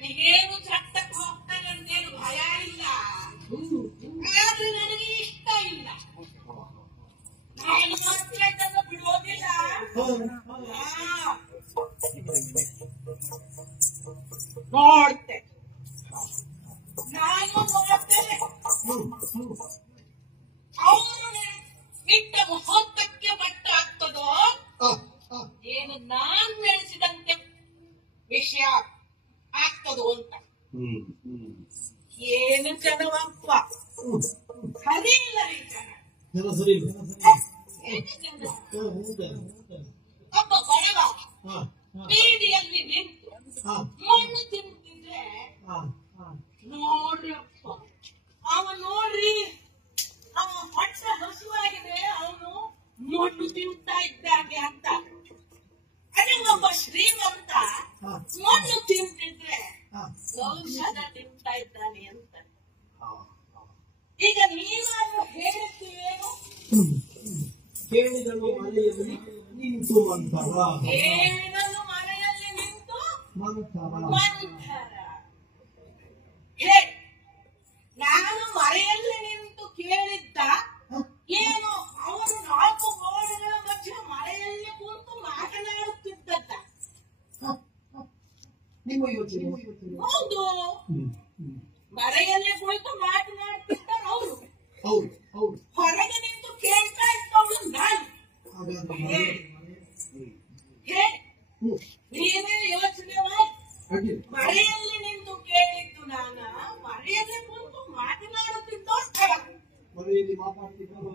ನನಗೇನು ಸತ್ತಕ್ಕೆ ಹೋಗ್ತಾನಂತೇನು ಭಯ ಇಲ್ಲ, ಆದ್ರೆ ನನಗೆ ಇಷ್ಟ ಇಲ್ಲ. ನಾನು ಮಕ್ಕಳನ್ನು ಬಿಡೋದಿಲ್ಲ. ನೋಡ್ತೆ ನಾನು ನೋಡ್ತೇನೆ ಅವರು ಇಟ್ಟ ಮುಹೂರ್ತಕ್ಕೆ ಬಟ್ಟ ಆಗ್ತದೋ ಏನು ನಾನ್ ಬೆಳೆಸಿದಂತೆ ವಿಷಯ ಆಗ್ತದೋ ಅಂತ. ಏನು ಜನವಪ್ಪ ಸರಿ ಇಲ್ಲ ರೀ ಜನ. ಒಬ್ಬ ಬಡವ ಬೀದಿಯಲ್ಲಿ ನಿಂತು ಮಣ್ಣು ತಿಂತಿದ್ರೆ ನೋಡ್ರಪ್ಪ, ಅವ ನೋಡ್ರಿ ಅವ ಹೊಟ್ಟೆ ಹಸುವಾಗಿದೆ, ಅವನು ಮಣ್ಣು ತಿಂತಾ ಇದ್ದಾನೆ ಅಂತ. ಅದೇ ಒಬ್ಬ ಶ್ರೀಮಂತ ಮಣ್ಣು ತಿಂತಿದ್ರೆ ಔಷಧ ತಿಂತಾ ಇದ್ದಾನೆ ಅಂತ. ಈಗ ನೀನು ಹೇಳುತ್ತೇನು? ಕೇಳಿದಳು ಮನೆಯಲ್ಲಿ ನಿಂತು ಮಂಥರ, ಕೇಳಿದಳು ಮನೆಯಲ್ಲಿ ನಿಂತು ಮಂಥರ. ನಾನು ಮರೆಯಲ್ಲಿ ನಿಂತು ಕೇಳಿದ್ದ ಏನು ಅವರು 4 ಗೋಡೆಗಳ ಮಧ್ಯೆ ಮರೆಯಲ್ಲಿ ಕೂತು ಮಾತನಾಡುತ್ತಿದ್ದದ್ದ. ನಿಮ್ಮ ಯೋಚನೆ ಹೌದು, ಮರೆಯಲ್ಲಿ ಕುಳಿತು ಮಾತನಾಡುತ್ತಿದ್ದರು ಅವರು. ಹೊರಗೆ ನಿಂತು ಕೇಳ್ತಾ ಇದ್ದವಳು ನಾನು. ನೀವೇ ಯೋಚನೆ ಮಾಡಿ, ಮರೆಯಲ್ಲಿ ನಿಂತು ಕೇಳಿದ್ದು ನಾನ, ಮರೆಯಲ್ಲಿ ಕುಳಿತು ಮಾತನಾಡುತ್ತಿದ್ದೋ ಮನೆಯಲ್ಲಿ ಮಾತಾಡ್ತಿದ್ದರು.